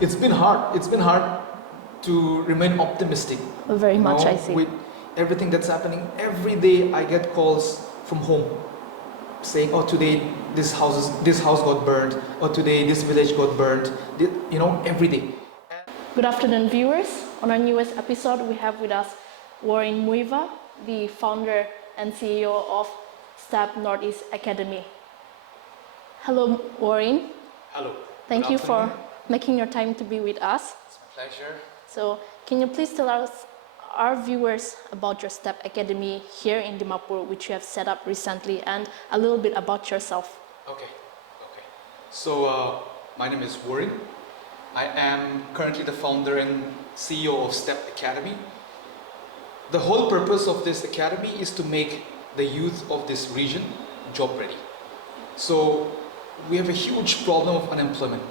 It's been hard. It's been hard to remain optimistic. Very much, I see. With everything that's happening, every day I get calls from home saying, "Oh, today this house got burned," or "Today this village got burned." Every day. Good afternoon, viewers. On our newest episode, we have with us Worrin Muivah, the founder and CEO of Sept Northeast Academy. Hello, Worrin. Hello. Thank you for making your time to be with us. It's my pleasure. So, can you please tell us, our viewers, about your Sept Academy here in Dimapur, which you have set up recently, and a little bit about yourself? Okay. So, my name is Worrin. I am currently the founder and CEO of Sept Academy. The whole purpose of this academy is to make the youth of this region job ready. So, we have a huge problem of unemployment,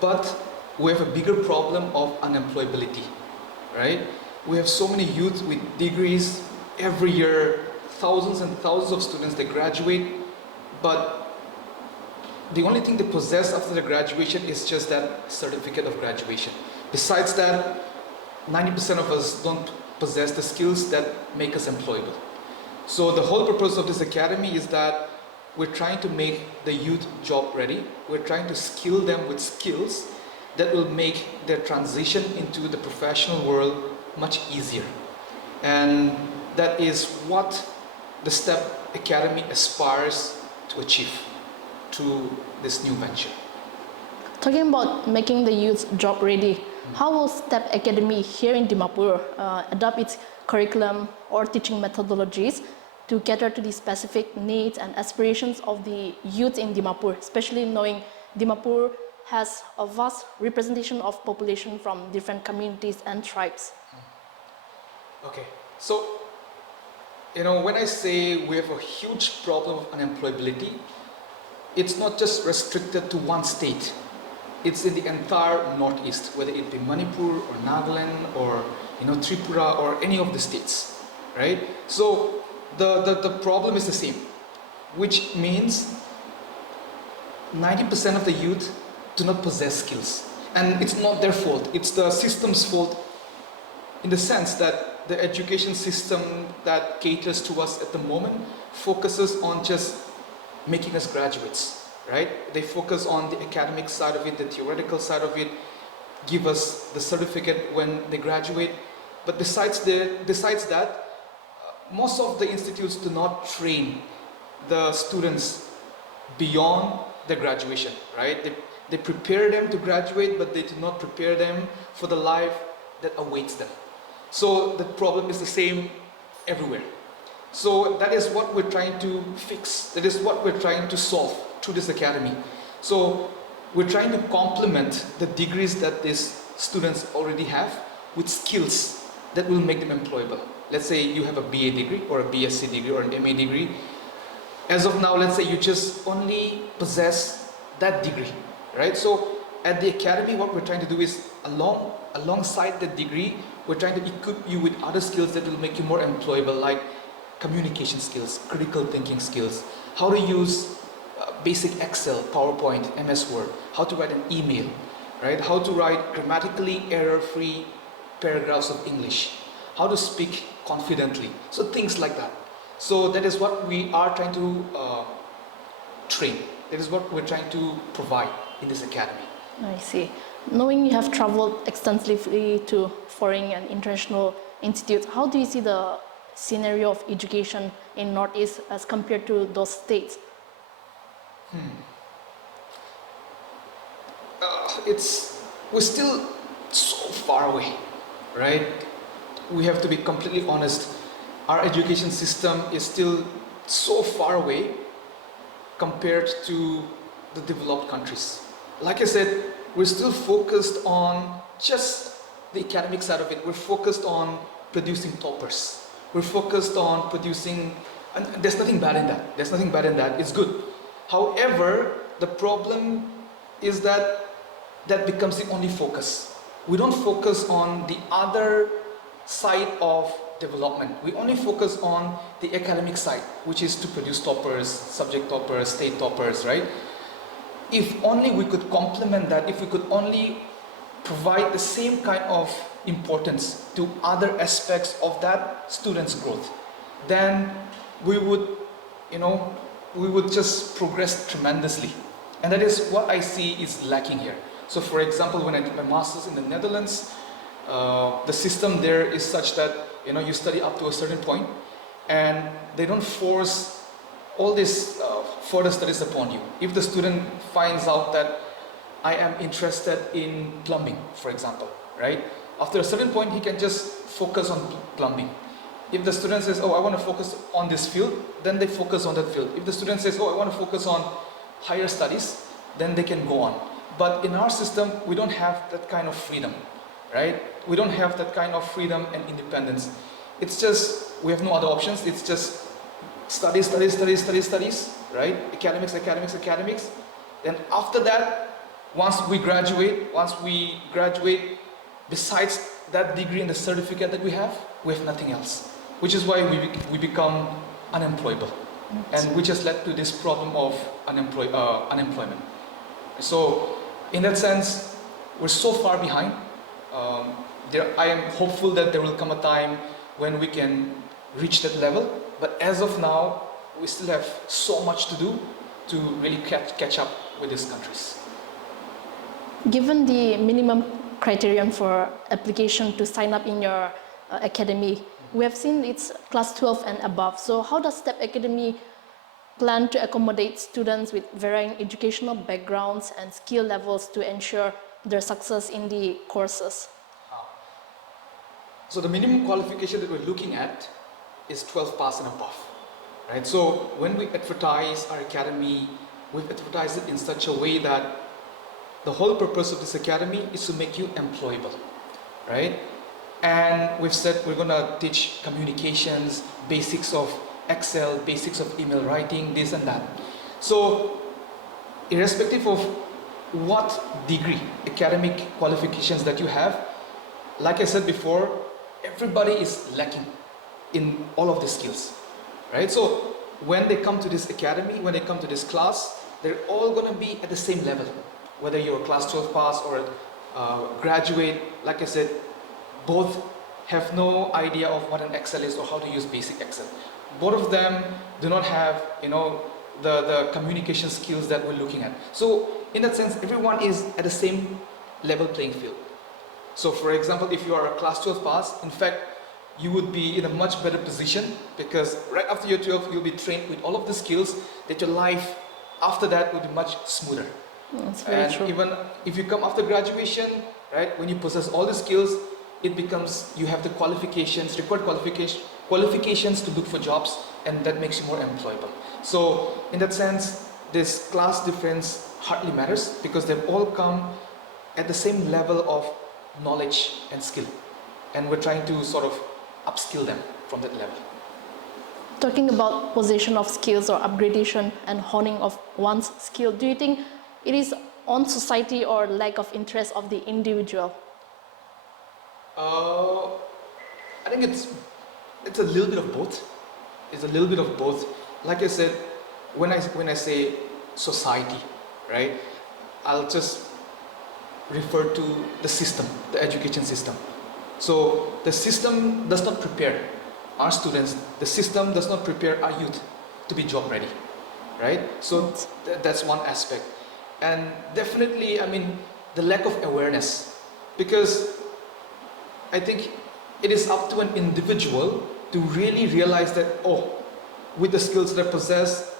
but we have a bigger problem of unemployability, right? We have so many youth with degrees every year, thousands and thousands of students that graduate, but the only thing they possess after the graduation is just that certificate of graduation. Besides that, 90% of us don't possess the skills that make us employable. So the whole purpose of this academy is that we're trying to make the youth job ready. We're trying to skill them with skills that will make their transition into the professional world much easier. And that is what the Sept Academy aspires to achieve through this new venture. Talking about making the youth job ready, how will Sept Academy here in Dimapur adopt its curriculum or teaching methodologies to cater to the specific needs and aspirations of the youth in Dimapur, especially knowing Dimapur has a vast representation of population from different communities and tribes? Okay, so when I say we have a huge problem of unemployability, it's not just restricted to one state. It's in the entire Northeast, whether it be Manipur or Nagaland or Tripura or any of the states, right? So the problem is the same, which means 90% of the youth do not possess skills. And it's not their fault, it's the system's fault, in the sense that the education system that caters to us at the moment focuses on just making us graduates, right? They focus on the academic side of it, the theoretical side of it, give us the certificate when they graduate. But besides that, most of the institutes do not train the students beyond their graduation, right? They prepare them to graduate, but they do not prepare them for the life that awaits them. So the problem is the same everywhere. So that is what we're trying to fix. That is what we're trying to solve through this academy. So we're trying to complement the degrees that these students already have with skills that will make them employable. Let's say you have a BA degree or a BSc degree or an MA degree. As of now, let's say you just only possess that degree, right? So at the academy, what we're trying to do is alongside the degree, we're trying to equip you with other skills that will make you more employable, like communication skills, critical thinking skills, how to use basic Excel, PowerPoint, MS Word, how to write an email, right? How to write grammatically error-free paragraphs of English, how to speak confidently, so things like that. So that is what we are trying to train. That is what we're trying to provide in this academy. I see. Knowing you have traveled extensively to foreign and international institutes, how do you see the scenario of education in Northeast as compared to those states? We're still so far away, right? We have to be completely honest. Our education system is still so far away compared to the developed countries. Like I said, we're still focused on just the academic side of it. We're focused on producing toppers. We're focused on producing, and there's nothing bad in that. There's nothing bad in that. It's good. However, the problem is that that becomes the only focus. We don't focus on the other side of development. We only focus on the academic side, which is to produce toppers, subject toppers, state toppers, right? If only we could complement that, if we could only provide the same kind of importance to other aspects of that student's growth, then we would, we would just progress tremendously. And that is what I see is lacking here. So for example, when I did my master's in the Netherlands, the system there is such that, you study up to a certain point, and they don't force all this further studies upon you. If the student finds out that I am interested in plumbing, for example, right? After a certain point, he can just focus on plumbing. If the student says, oh, I want to focus on this field, then they focus on that field. If the student says, oh, I want to focus on higher studies, then they can go on. But in our system, we don't have that kind of freedom, right? We don't have that kind of freedom and independence. It's just, we have no other options. It's just studies, right? Academics. Then after that, once we graduate, besides that degree and the certificate that we have nothing else. Which is why we become unemployable. And which has led to this problem of unemployment. So, in that sense, we're so far behind. I am hopeful that there will come a time when we can reach that level. But as of now, we still have so much to do to really catch up with these countries. Given the minimum criterion for application to sign up in your academy, we have seen it's class 12 and above. So how does STEP Academy plan to accommodate students with varying educational backgrounds and skill levels to ensure their success in the courses? So the minimum qualification that we're looking at is 12 pass and above, right? So when we advertise our academy, we've advertised it in such a way that the whole purpose of this academy is to make you employable, right? And we've said we're going to teach communications, basics of Excel, basics of email writing, this and that. So irrespective of what degree, academic qualifications that you have, like I said before, everybody is lacking in all of these skills, right? So when they come to this academy, when they come to this class, they're all going to be at the same level. Whether you're a class 12 pass or a graduate, like I said, both have no idea of what an Excel is or how to use basic Excel. Both of them do not have, the communication skills that we're looking at. So in that sense, everyone is at the same level playing field. So for example, if you are a class 12 pass, in fact, you would be in a much better position because right after your 12, you'll be trained with all of the skills that your life after that will be much smoother. That's very true. Even if you come after graduation, right, when you possess all the skills, it becomes, you have the qualifications, required qualifications to look for jobs, and that makes you more employable. So in that sense, this class difference hardly matters because they've all come at the same level of knowledge and skill. And we're trying to sort of upskill them from that level. Talking about possession of skills or upgradation and honing of one's skill, do you think it is on society or lack of interest of the individual? I think it's a little bit of both. It's a little bit of both. Like I said, when I say society, right, I'll just refer to the system, the education system. So the system does not prepare our students, the system does not prepare our youth to be job ready, right? So that's one aspect. And definitely, I mean, the lack of awareness, because I think it is up to an individual to really realize that, oh, with the skills that I possess,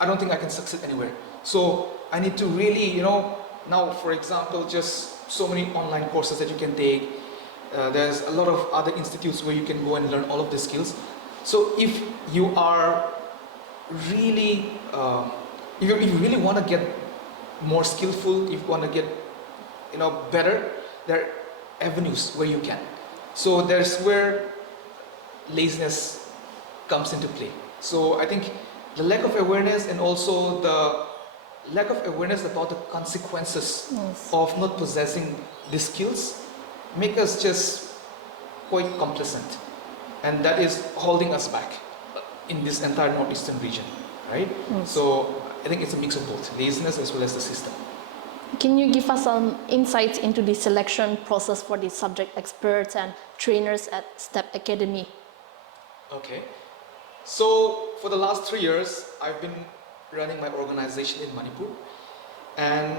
I don't think I can succeed anywhere. So I need to really, now for example, just so many online courses that you can take. There's a lot of other institutes where you can go and learn all of the skills. So if you are really, if you really want to get more skillful, if you want to get, better, there are avenues where you can. So there's where laziness comes into play. So I think the lack of awareness and also the lack of awareness about the consequences of not possessing these skills make us just quite complacent, and that is holding us back in this entire northeastern region, right? So I think it's a mix of both, laziness as well as the system. Can you give us some insights into the selection process for the subject experts and trainers at STEP Academy? Okay. So for the last 3 years, I've been running my organization in Manipur, and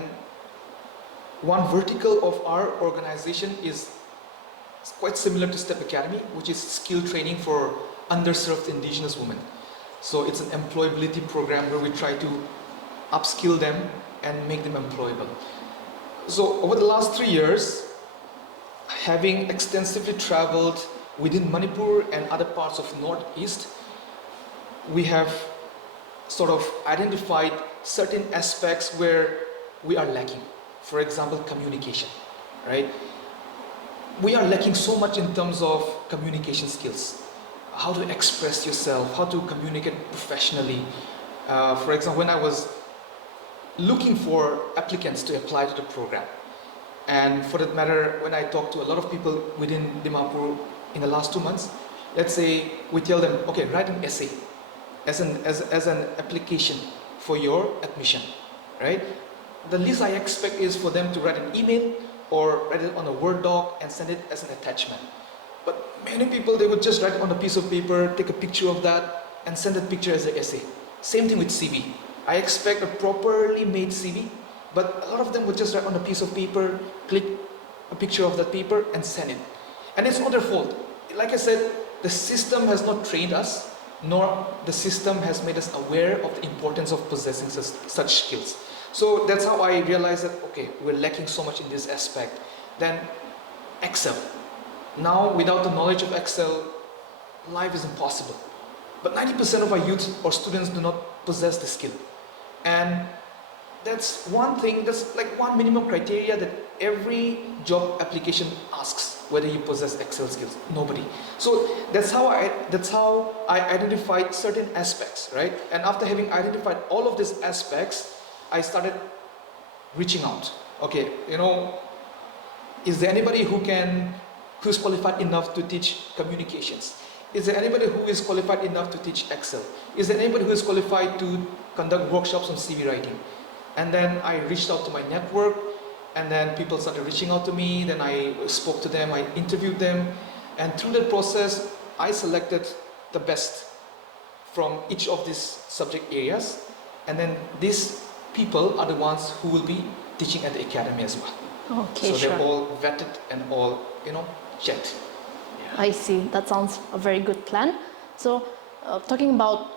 one vertical of our organization is quite similar to STEP Academy, which is skill training for underserved indigenous women. So it's an employability program where we try to upskill them and make them employable. So over the last 3 years, having extensively traveled within Manipur and other parts of Northeast, we have sort of identified certain aspects where we are lacking. For example, communication, right? We are lacking so much in terms of communication skills. How to express yourself, how to communicate professionally. For example, when I was looking for applicants to apply to the program, and for that matter, when I talked to a lot of people within Dimapur in the last 2 months, let's say we tell them, okay, write an essay as an application for your admission, right? The least I expect is for them to write an email or write it on a Word doc and send it as an attachment. But many people, they would just write it on a piece of paper, take a picture of that, and send that picture as an essay. Same thing with CV. I expect a properly made CV, but a lot of them would just write on a piece of paper, click a picture of that paper, and send it. And it's not their fault. Like I said, the system has not trained us, nor the system has made us aware of the importance of possessing such skills. So that's how I realized that, okay, we're lacking so much in this aspect. Then Excel. Now, without the knowledge of Excel, life is impossible. But 90% of our youth or students do not possess the skill. And that's one thing, that's like one minimum criteria that every job application asks, whether you possess Excel skills. Nobody. So that's how I identified certain aspects, right? And after having identified all of these aspects, I started reaching out. Okay, is there anybody who's qualified enough to teach communications? Is there anybody who is qualified enough to teach Excel? Is there anybody who is qualified to conduct workshops on CV writing? And then I reached out to my network, and then people started reaching out to me. Then I spoke to them, I interviewed them, and through that process, I selected the best from each of these subject areas. And then these people are the ones who will be teaching at the academy as well. Okay, so sure. they're all vetted and all, checked. I see. That sounds a very good plan. So, talking about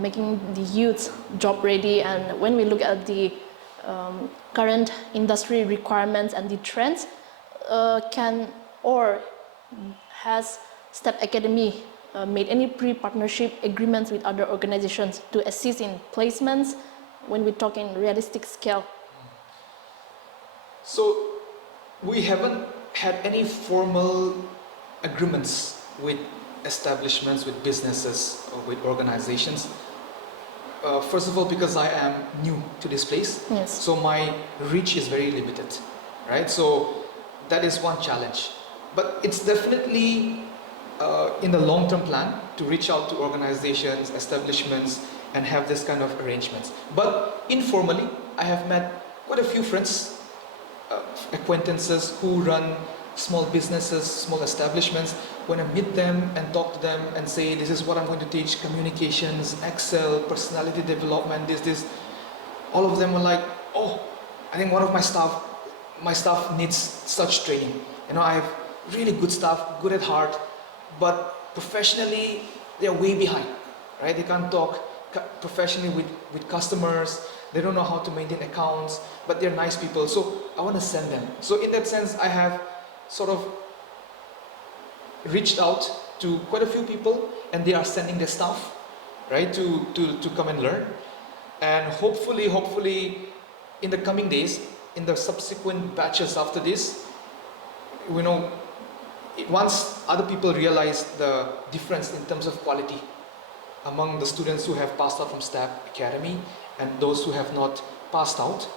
making the youth job ready, and when we look at the current industry requirements and the trends, has STEP Academy made any pre-partnership agreements with other organizations to assist in placements when we talk in realistic scale? So we haven't had any formal agreements with establishments, with businesses, or with organizations. First of all, because I am new to this place, Yes. so my reach is very limited, right? So that is one challenge. But it's definitely in the long-term plan to reach out to organizations, establishments, and have this kind of arrangements. But informally, I have met quite a few friends, acquaintances who run small businesses, small establishments. When I meet them and talk to them and say, this is what I'm going to teach, communications, Excel, personality development, this, all of them were like, oh, I think one of my staff needs such training. I have really good staff, good at heart, but professionally, they're way behind, right? They can't talk professionally with customers. They don't know how to maintain accounts, but they're nice people. So I want to send them. So in that sense, I have sort of reached out to quite a few people, and they are sending their staff, right, to come and learn. And hopefully, in the coming days, in the subsequent batches after this, once other people realize the difference in terms of quality among the students who have passed out from STEP Academy and those who have not passed out,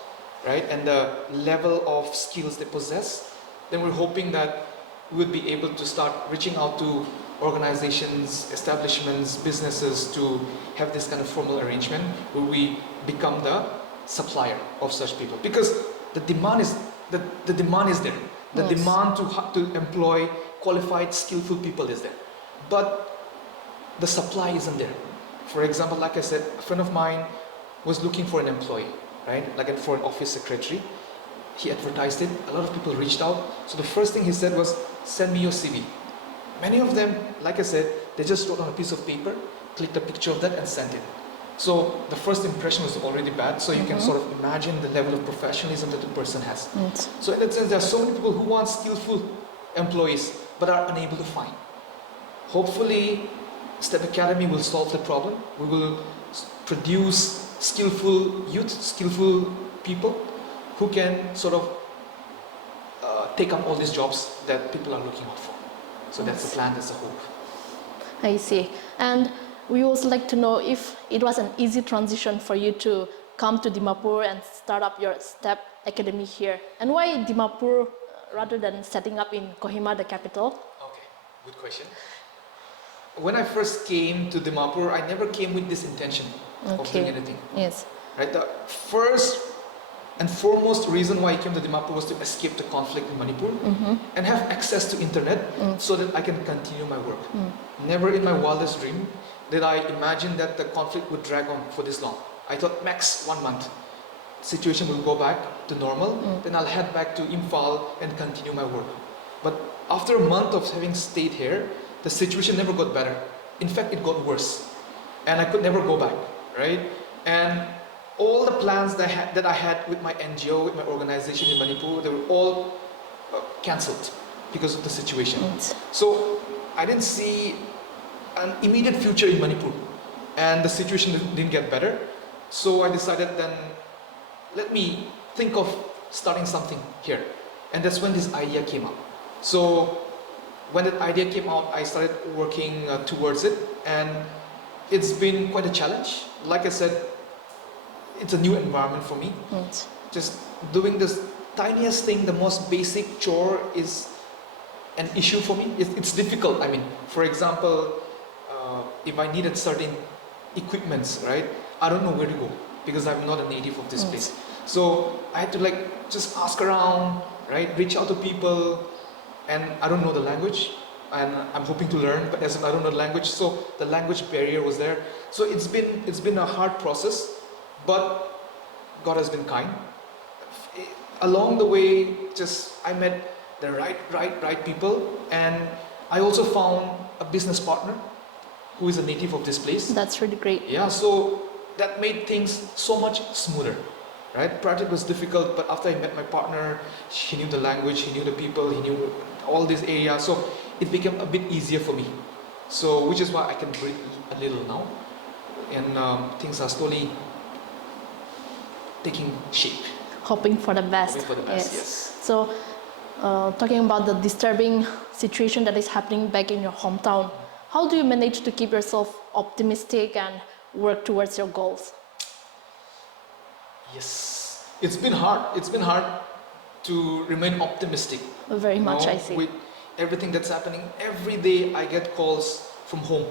right, and the level of skills they possess, then we're hoping that we would be able to start reaching out to organizations, establishments, businesses to have this kind of formal arrangement where we become the supplier of such people. Because the demand is the demand is there. The demand to employ qualified, skillful people is there, but the supply isn't there. For example, like I said, a friend of mine was looking for an employee, right? Like for an office secretary. He advertised it. A lot of people reached out. So the first thing he said was, "Send me your CV." Many of them, like I said, they just wrote on a piece of paper, clicked a picture of that, and sent it. So the first impression was already bad. So you can sort of imagine the level of professionalism that the person has. So in that sense, there are so many people who want skillful employees but are unable to find. Hopefully, STEP Academy will solve the problem. We will produce skillful youth, skillful people who can sort of take up all these jobs that people are looking out for. So that's the plan, that's the hope. I see. And we also like to know if it was an easy transition for you to come to Dimapur and start up your STEP Academy here. And why Dimapur rather than setting up in Kohima, the capital? Okay, good question. When I first came to Dimapur, I never came with this intention of doing anything. Yes. Right. The first and foremost reason why I came to Dimapur was to escape the conflict in Manipur and have access to internet so that I can continue my work. Never in my wildest dream did I imagine that the conflict would drag on for this long. I thought max 1 month. Situation will go back to normal, then I'll head back to Imphal and continue my work. But after a month of having stayed here, the situation never got better. In fact, it got worse. And I could never go back, right? And all the plans that I had with my NGO, with my organization in Manipur, they were all cancelled because of the situation. So I didn't see an immediate future in Manipur. And the situation didn't get better. So I decided then, let me think of starting something here. And that's when this idea came up. So when that idea came out, I started working towards it, and it's been quite a challenge. Like I said, it's a new environment for me. Just doing this tiniest thing, the most basic chore is an issue for me. It's difficult. I mean, for example, if I needed certain equipments, right? I don't know where to go because I'm not a native of this place. So I had to just ask around, right? Reach out to people. And I don't know the language, and I'm hoping to learn, but as I don't know the language, so the language barrier was there. So it's been a hard process, but God has been kind. Along the way, I met the right people, and I also found a business partner who is a native of this place. That's really great. Yeah, so that made things so much smoother. Right? Project was difficult, but after I met my partner, he knew the language, he knew the people, he knew all these areas, so it became a bit easier for me. So, which is why I can breathe a little now, and things are slowly taking shape. Hoping for the best. Hoping for the best, yes. So, talking about the disturbing situation that is happening back in your hometown, how do you manage to keep yourself optimistic and work towards your goals? Yes, it's been hard. It's been hard to remain optimistic. Very much, I see. With everything that's happening, every day I get calls from home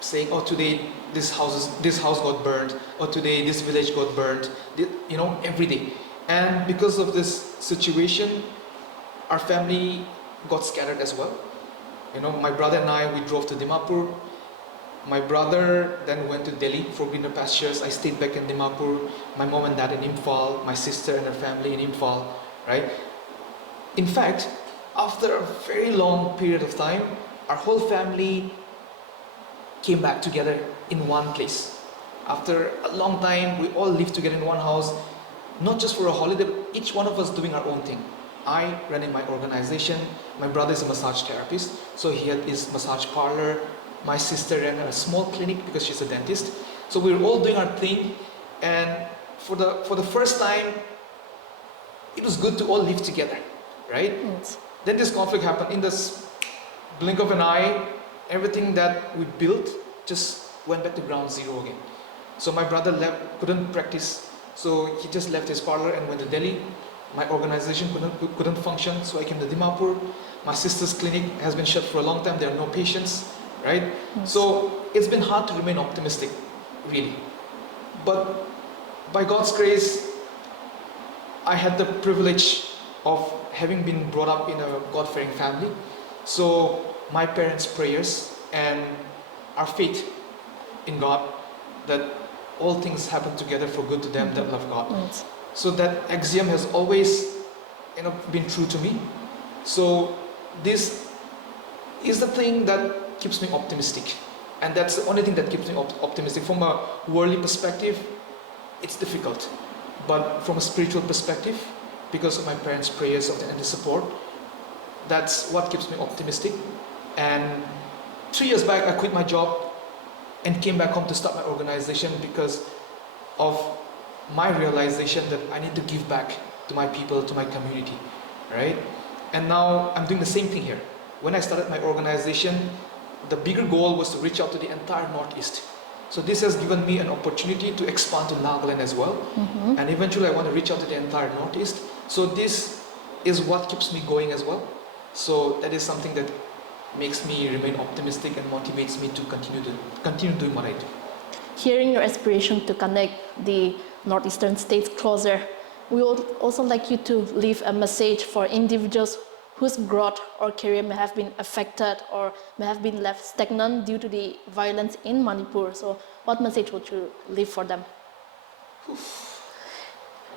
saying, "Oh, today this house got burned," or "Today this village got burned." Every day. And because of this situation, our family got scattered as well. My brother and I, we drove to Dimapur. My brother then went to Delhi for greener pastures. I stayed back in Dimapur. My mom and dad in Imphal, my sister and her family in Imphal, right? In fact, after a very long period of time, our whole family came back together in one place. After a long time, we all lived together in one house, not just for a holiday, but each one of us doing our own thing. I ran in my organization. My brother is a massage therapist, so he had his massage parlor. My sister ran a small clinic because she's a dentist. So we were all doing our thing, and for the first time, it was good to all live together, right? Then this conflict happened. In this blink of an eye, everything that we built just went back to ground zero again. So my brother couldn't practice, so he just left his parlor and went to Delhi. My organization couldn't function, so I came to Dimapur. My sister's clinic has been shut for a long time. There are no patients. Right? So it's been hard to remain optimistic, really. But by God's grace, I had the privilege of having been brought up in a God-fearing family. So my parents' prayers and our faith in God, that all things happen together for good to them that love God. Yes. So that axiom has always, been true to me. So this is the thing that keeps me optimistic, and that's the only thing that keeps me optimistic. From a worldly perspective, it's difficult, but from a spiritual perspective, because of my parents' prayers and the support, that's what keeps me optimistic. And 3 years back, I quit my job and came back home to start my organization because of my realization that I need to give back to my people, to my community, right? And now I'm doing the same thing here. When I started my organization, the bigger goal was to reach out to the entire Northeast. So this has given me an opportunity to expand to Nagaland as well. And eventually I want to reach out to the entire Northeast. So this is what keeps me going as well. So that is something that makes me remain optimistic and motivates me to continue doing what I do. Hearing your aspiration to connect the northeastern states closer, we would also like you to leave a message for individuals whose growth or career may have been affected or may have been left stagnant due to the violence in Manipur. So what message would you leave for them?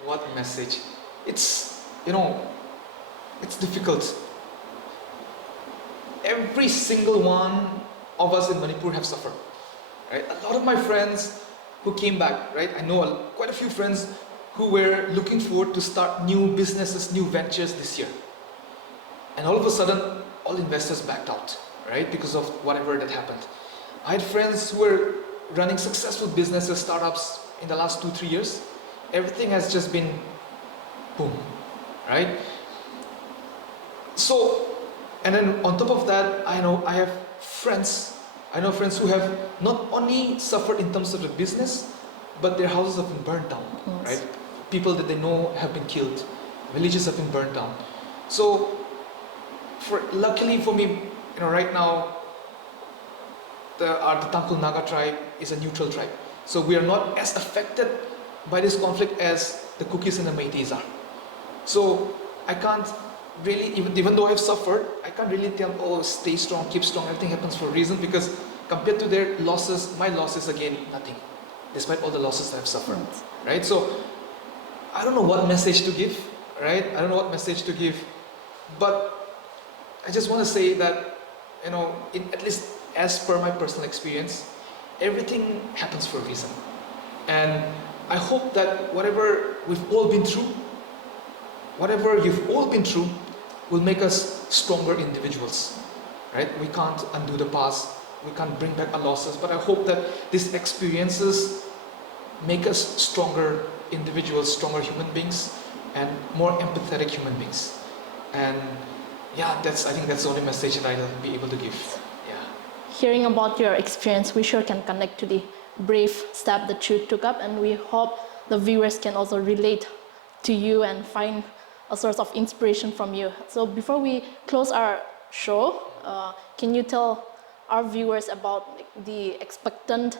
What message? It's difficult. Every single one of us in Manipur have suffered, right? A lot of my friends who came back, right? I know quite a few friends who were looking forward to start new businesses, new ventures this year. And all of a sudden, all investors backed out, right? Because of whatever that happened. I had friends who were running successful businesses, startups in the last 2-3 years. Everything has just been boom, right? So, and then on top of that, I know friends who have not only suffered in terms of the business, but their houses have been burned down, right? People that they know have been killed, villages have been burned down. So, luckily for me, right now, the Tangkul Naga tribe is a neutral tribe. So we are not as affected by this conflict as the Kukis and the Métis are. So I can't really, even though I've suffered, I can't really tell, oh, stay strong, keep strong, everything happens for a reason, because compared to their losses, my losses again, nothing, despite all the losses I've suffered, right? So I don't know what message to give, right? I don't know what message to give, but I just want to say that, at least as per my personal experience, everything happens for a reason. And I hope that whatever we've all been through, whatever you've all been through, will make us stronger individuals, right? We can't undo the past, we can't bring back our losses, but I hope that these experiences make us stronger individuals, stronger human beings, and more empathetic human beings. And yeah, I think that's the only message that I'll be able to give. Yeah. Hearing about your experience, we sure can connect to the brave step that you took up, and we hope the viewers can also relate to you and find a source of inspiration from you. So before we close our show, can you tell our viewers about the expectant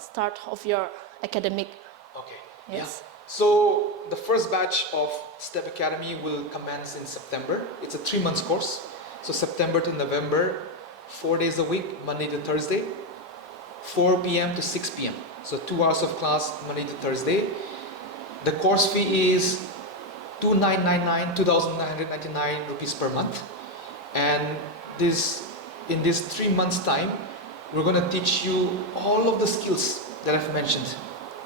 start of your academic? Okay. Yes. Yeah. So the first batch of STEP Academy will commence in September. It's a 3-month course. So September to November, 4 days a week, Monday to Thursday, 4 p.m. to 6 p.m. So 2 hours of class, Monday to Thursday. The course fee is 2,999 rupees per month. And in this 3 months time, we're going to teach you all of the skills that I've mentioned.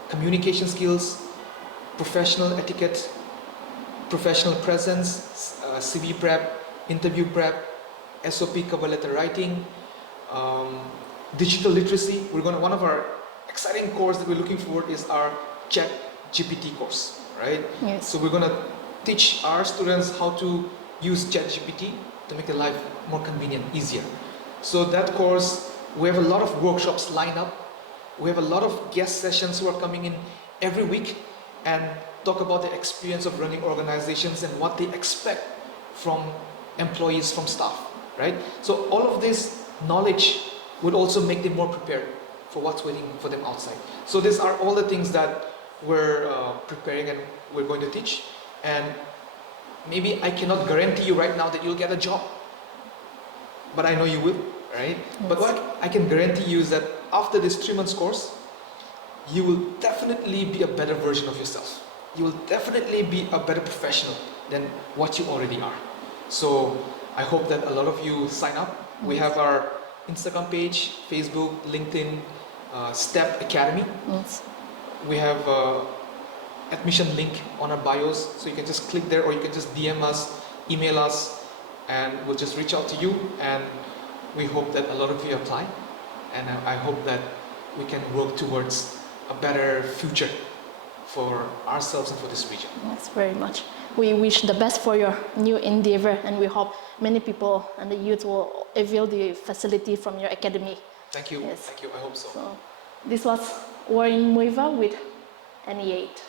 Communication skills, professional etiquette, professional presence, CV prep, interview prep, SOP cover letter writing, digital literacy. One of our exciting course that we're looking for is our Chat GPT course, right? Yes. So we're going to teach our students how to use Chat GPT to make their life more convenient, easier. So that course, we have a lot of workshops lined up. We have a lot of guest sessions who are coming in every week and talk about the experience of running organizations and what they expect from employees, from staff, right? So all of this knowledge would also make them more prepared for what's waiting for them outside. So these are all the things that we're preparing and we're going to teach. And maybe I cannot guarantee you right now that you'll get a job, but I know you will, right? Yes. But what I can guarantee you is that after this 3 months course, you will definitely be a better version of yourself. You will definitely be a better professional than what you already are. So I hope that a lot of you sign up. We Yes. have our Instagram page, Facebook, LinkedIn, Sept Academy. Yes. We have admission link on our bios, so you can just click there, or you can just DM us, email us, and we'll just reach out to you. And we hope that a lot of you apply, and I hope that we can work towards a better future for ourselves and for this region. Yes, very much. We wish the best for your new endeavor, and we hope many people and the youth will avail the facility from your academy. Thank you. Yes. Thank you. I hope so. So, this was Worrin Muivah with NE8.